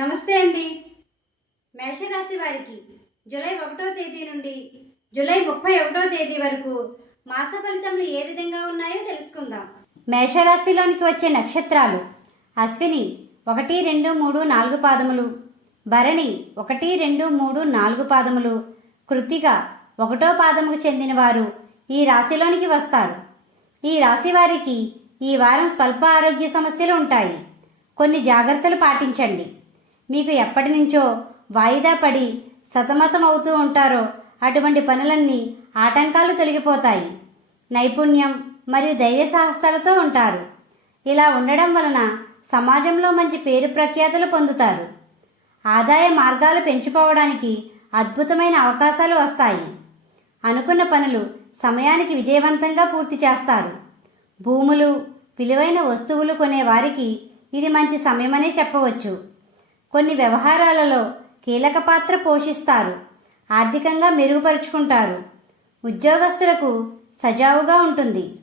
నమస్తే అండి. మేషరాశి వారికి జూలై ఒకటో తేదీ నుండి జూలై ముప్పై ఒకటో తేదీ వరకు మాస ఫలితములు ఏ విధంగా ఉన్నాయో తెలుసుకుందాం. మేషరాశిలోనికి వచ్చే నక్షత్రాలు అశ్విని ఒకటి రెండు మూడు నాలుగు పాదములు భరణి ఒకటి రెండు మూడు నాలుగు పాదములు కృతిక ఒకటో పాదముకు చెందిన వారు ఈ రాశిలోనికి వస్తారు. ఈ రాశి వారికి ఈ వారం స్వల్ప ఆరోగ్య సమస్యలు ఉంటాయి. కొన్ని జాగ్రత్తలు పాటించండి. మీకు ఎప్పటి నుంచో వాయిదా పడి సతమతం అవుతూ ఉంటారో అటువంటి పనులన్నీ ఆటంకాలు తొలగిపోతాయి. నైపుణ్యం మరియు ధైర్య సాహసాలతో ఉంటారు. ఇలా ఉండడం వలన సమాజంలో మంచి పేరు ప్రఖ్యాతులు పొందుతారు. ఆదాయ మార్గాలు పెంచుకోవడానికి అద్భుతమైన అవకాశాలు వస్తాయి. అనుకున్న పనులు సమయానికి విజయవంతంగా పూర్తి చేస్తారు. భూములు విలువైన వస్తువులు కొనే వారికి ఇది మంచి సమయమనే చెప్పవచ్చు. కొన్ని వ్యవహారాలలో కీలక పాత్ర పోషిస్తారు ఆర్థికంగా మెరుగుపరుచుకుంటారు ఉద్యోగస్తులకు సజావుగా ఉంటుంది.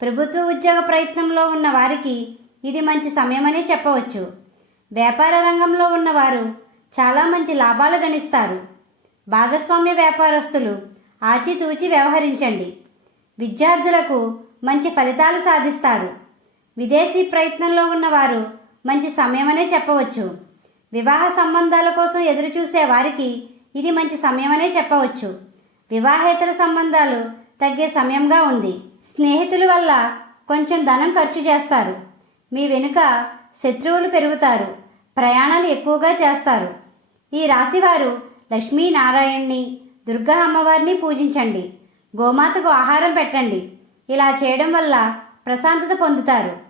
ప్రభుత్వ ఉద్యోగ ప్రయత్నంలో ఉన్న వారికి ఇది మంచి సమయమనే చెప్పవచ్చు. వ్యాపార రంగంలో ఉన్నవారు చాలా మంచి లాభాలు గణిస్తారు. భాగస్వామ్య వ్యాపారస్తులు ఆచితూచి వ్యవహరించండి. విద్యార్థులకు మంచి ఫలితాలు సాధిస్తారు. విదేశీ ప్రయత్నంలో ఉన్నవారు మంచి సమయమనే చెప్పవచ్చు. వివాహ సంబంధాల కోసం ఎదురుచూసే వారికి ఇది మంచి సమయమనే చెప్పవచ్చు. వివాహేతర సంబంధాలు తగ్గే సమయంగా ఉంది. స్నేహితుల వల్ల కొంచెం ధనం ఖర్చు చేస్తారు. మీ వెనుక శత్రువులు పెరుగుతారు. ప్రయాణాలు ఎక్కువగా చేస్తారు. ఈ రాశివారు లక్ష్మీనారాయణ్ణి దుర్గా అమ్మవారిని పూజించండి. గోమాతకు ఆహారం పెట్టండి. ఇలా చేయడం వల్ల ప్రశాంతత పొందుతారు.